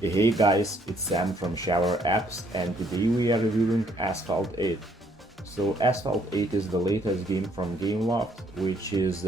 Hey guys, it's Sam from Shower Apps, and today we are reviewing Asphalt 8. So Asphalt 8 is the latest game from Gameloft, which is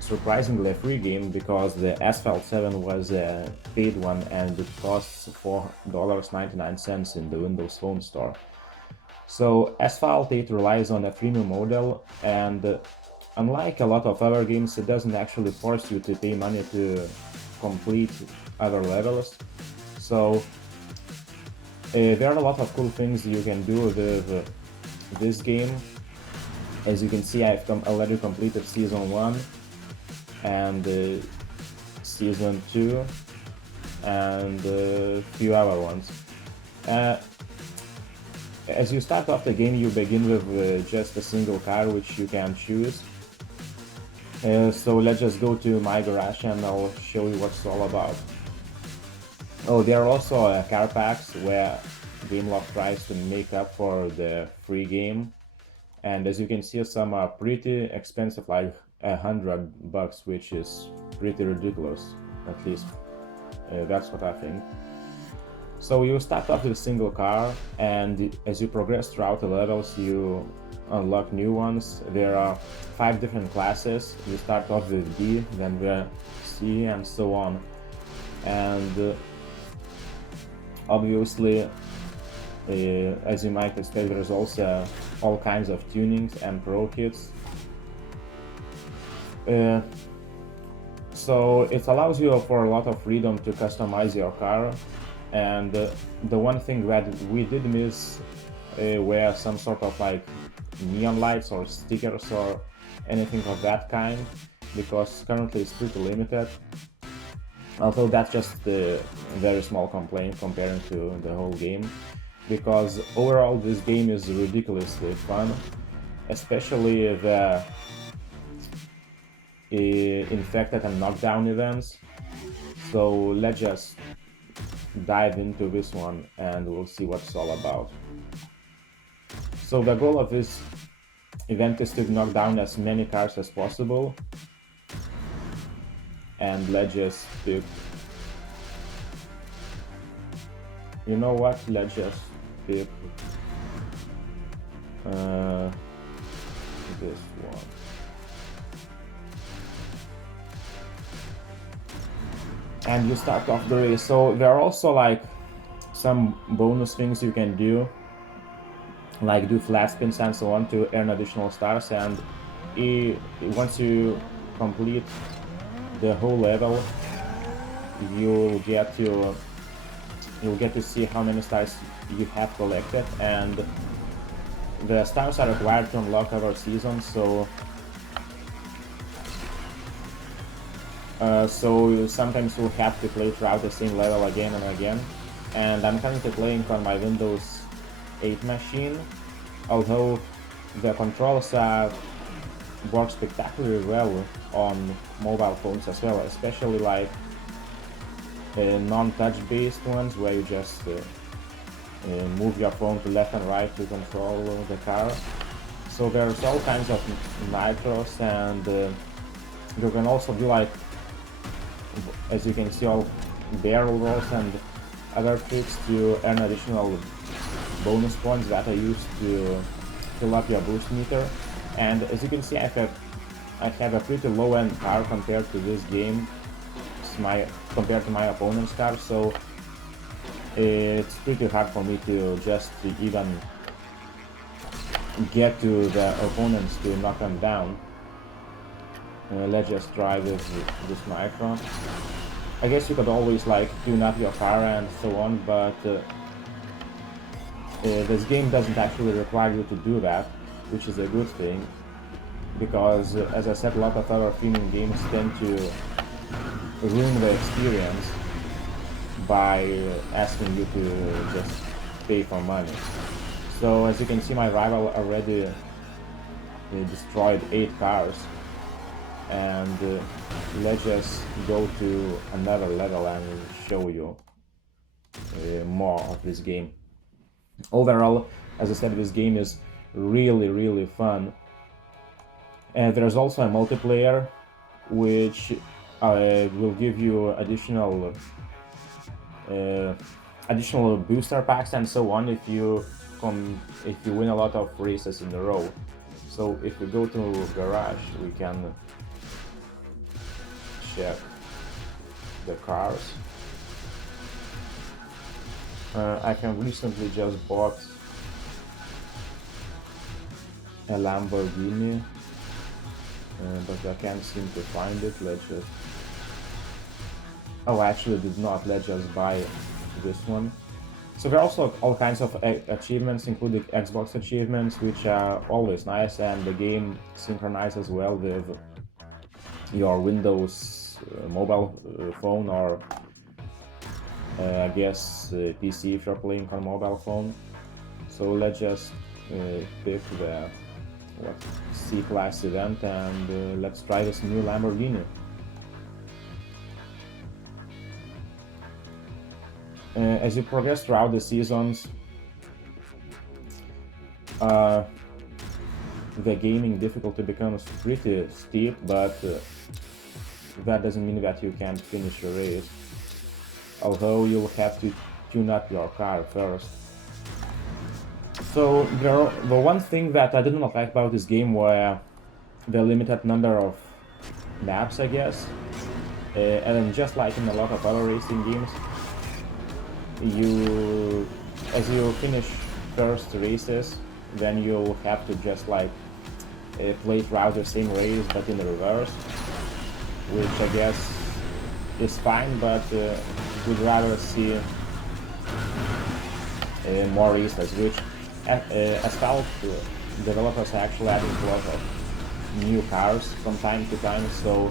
surprisingly a free game because the Asphalt 7 was a paid one and it costs $4.99 in the Windows Phone Store. So Asphalt 8 relies on a freemium model, and unlike a lot of other games, it doesn't actually force you to pay money to complete other levels. So there are a lot of cool things you can do with this game. As you can see, I've already completed Season 1 and Season 2 and a few other ones. Uh, as you start off the game, you begin with just a single car which you can choose. So let's just go to my garage and I'll show you what it's all about. Oh, there are also car packs where Gameloft tries to make up for the free game, and as you can see, some are pretty expensive, like $100, which is pretty ridiculous. At least that's what I think. So you start off with a single car, and as you progress throughout the levels, you unlock new ones. There are 5 different classes. You start off with B, then with C, and so on. And obviously, as you might expect, there's also all kinds of tunings and pro kits. So it allows you for a lot of freedom to customize your car. And the one thing that we did miss were some sort of like neon lights or stickers or anything of that kind, because currently it's pretty limited. Although that's just a very small complaint comparing to the whole game, because overall this game is ridiculously fun, especially the infected and knockdown events. So let's just dive into this one and we'll see what it's all about. So the goal of this event is to knock down as many cars as possible, and let's just pick, you know what, let's just pick this one. And you start off the race. So there are also like some bonus things you can do, like do flat spins and so on, to earn additional stars. And once you complete the whole level, you'll get to see how many stars you have collected, and the stars are required to unlock other seasons. So sometimes you'll have to play throughout the same level again and again. And I'm currently playing on my Windows 8 machine, although the controls work spectacularly well on mobile phones as well, especially like non-touch based ones where you just move your phone to left and right to control the car. So there's all kinds of nitros, and you can also do, like, as you can see, all barrel rolls and other tricks to earn additional bonus points that are used to fill up your boost meter. And as you can see, I have a pretty low-end car compared to this game, compared to my opponent's car, so it's pretty hard for me to just even get to the opponents to knock them down. Let's just try this micro. I guess you could always like tune up your car and so on, but this game doesn't actually require you to do that, which is a good thing, because as I said, a lot of other freemium games tend to ruin the experience by asking you to just pay for money. So as you can see, my rival already destroyed 8 cars, and let's just go to another level and show you more of this game. Overall, as I said, this game is really fun. And there's also a multiplayer which will give you additional additional booster packs and so on if you win a lot of races in a row. So if we go to garage, we can check the cars. I have recently just bought a Lamborghini, but I can't seem to find it. Let's just... Oh, I actually did not. Let's just buy this one. So there are also all kinds of achievements, including Xbox achievements, which are always nice, and the game synchronizes well with your Windows mobile phone, or I guess PC if you're playing on mobile phone. So let's just pick the C-Class event, and let's try this new Lamborghini. As you progress throughout the seasons, the gaming difficulty becomes pretty steep, but that doesn't mean that you can't finish your race. Although you'll have to tune up your car first. So the one thing that I did not like about this game were the limited number of maps, I guess. And just like in a lot of other racing games, as you finish first races, then you'll have to just like play throughout the same race but in the reverse, which I guess is fine, but would rather see more races, which Asphalt developers actually adding a lot of new cars from time to time, so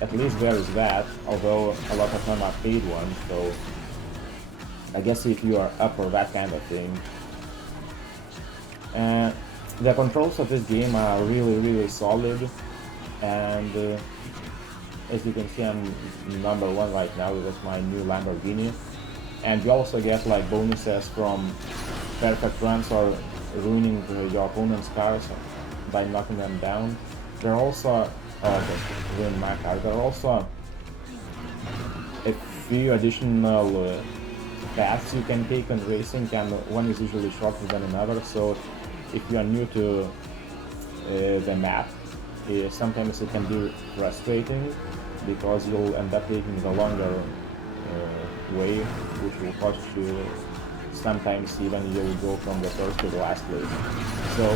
at least there is that, although a lot of them are paid ones, so I guess if you are up for that kind of thing. The controls of this game are really solid, and as you can see, I'm number 1 right now with my new Lamborghini. And you also get like bonuses from perfect runs or ruining your opponent's cars by knocking them down. There are also win my car. There are also a few additional paths you can take in racing, and one is usually shorter than another. So if you are new to the map, sometimes it can be frustrating because you'll end up taking the longer way, which will cost you sometimes even you'll go from the first to the last place. So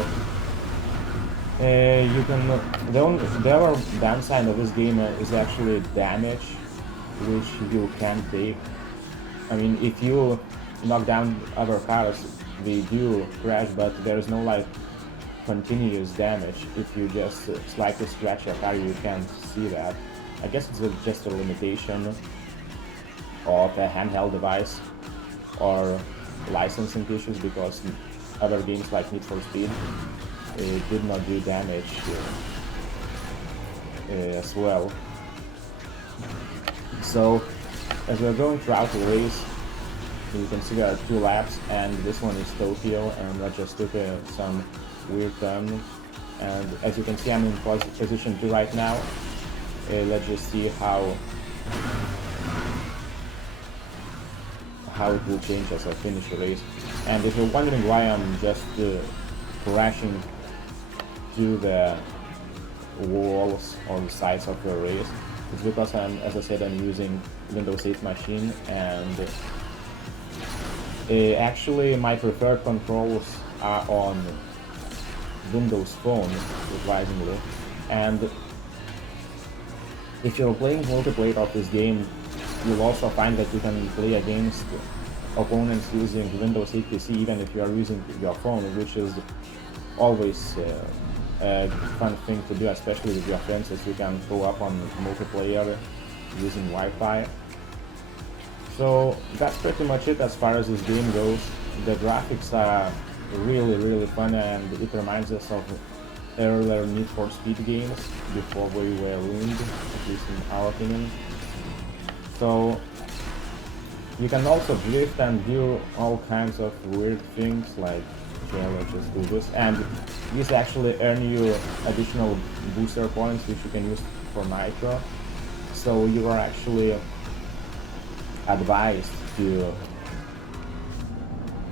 you can the other downside of this game is actually damage, which you can take. I mean, if you knock down other cars, they do crash, but there is no like continuous damage. If you just slightly scratch your car, you can't see that. I guess it's just a limitation of a handheld device or licensing issues, because other games like Need for Speed did not do damage as well. So as we're going throughout the race, you can see there are 2 laps, and this one is Tokyo, and I just took some weird turn, and as you can see I'm in position 2 right now. Let's just see how it will change as I finish the race. And if you're wondering why I'm just crashing to the walls on the sides of the race, it's because as I said, I'm using Windows 8 machine, and actually my preferred controls are on Windows Phone, surprisingly. And if you're playing multiplayer of this game, you'll also find that you can play against opponents using Windows 8 PC even if you are using your phone, which is always a fun thing to do, especially with your friends, as you can go up on multiplayer using Wi-Fi. So that's pretty much it as far as this game goes. The graphics are really fun, and it reminds us of earlier Need for Speed games before we were ruined, at least in our opinion. So you can also drift and do all kinds of weird things, like, okay, let's just do this. And these actually earn you additional booster points, which you can use for Nitro. So you are actually advised to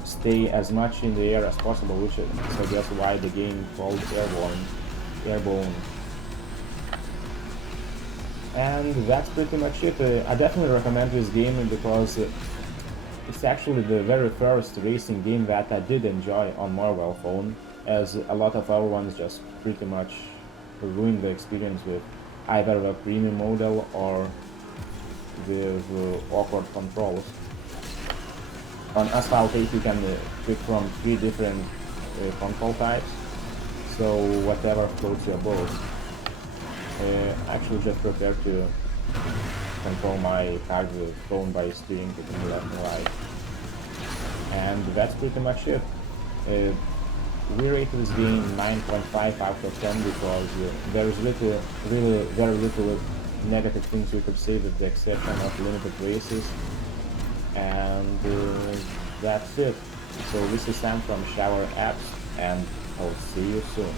stay as much in the air as possible, which so that's why the game called Airborne. And that's pretty much it. I definitely recommend this game because it's actually the very first racing game that I did enjoy on mobile phone, as a lot of other ones just pretty much ruined the experience with either the premium model or with awkward controls. On Asphalt 8 you can pick from 3 different control types, so whatever floats your boat. I actually just prefer to control my car with the phone by steering to the left and right. And that's pretty much it. We rated this game 9.5 out of 10 because there's really very little negative things we could say with the exception of limited races. And that's it. So this is Sam from Shower Apps, and I'll see you soon.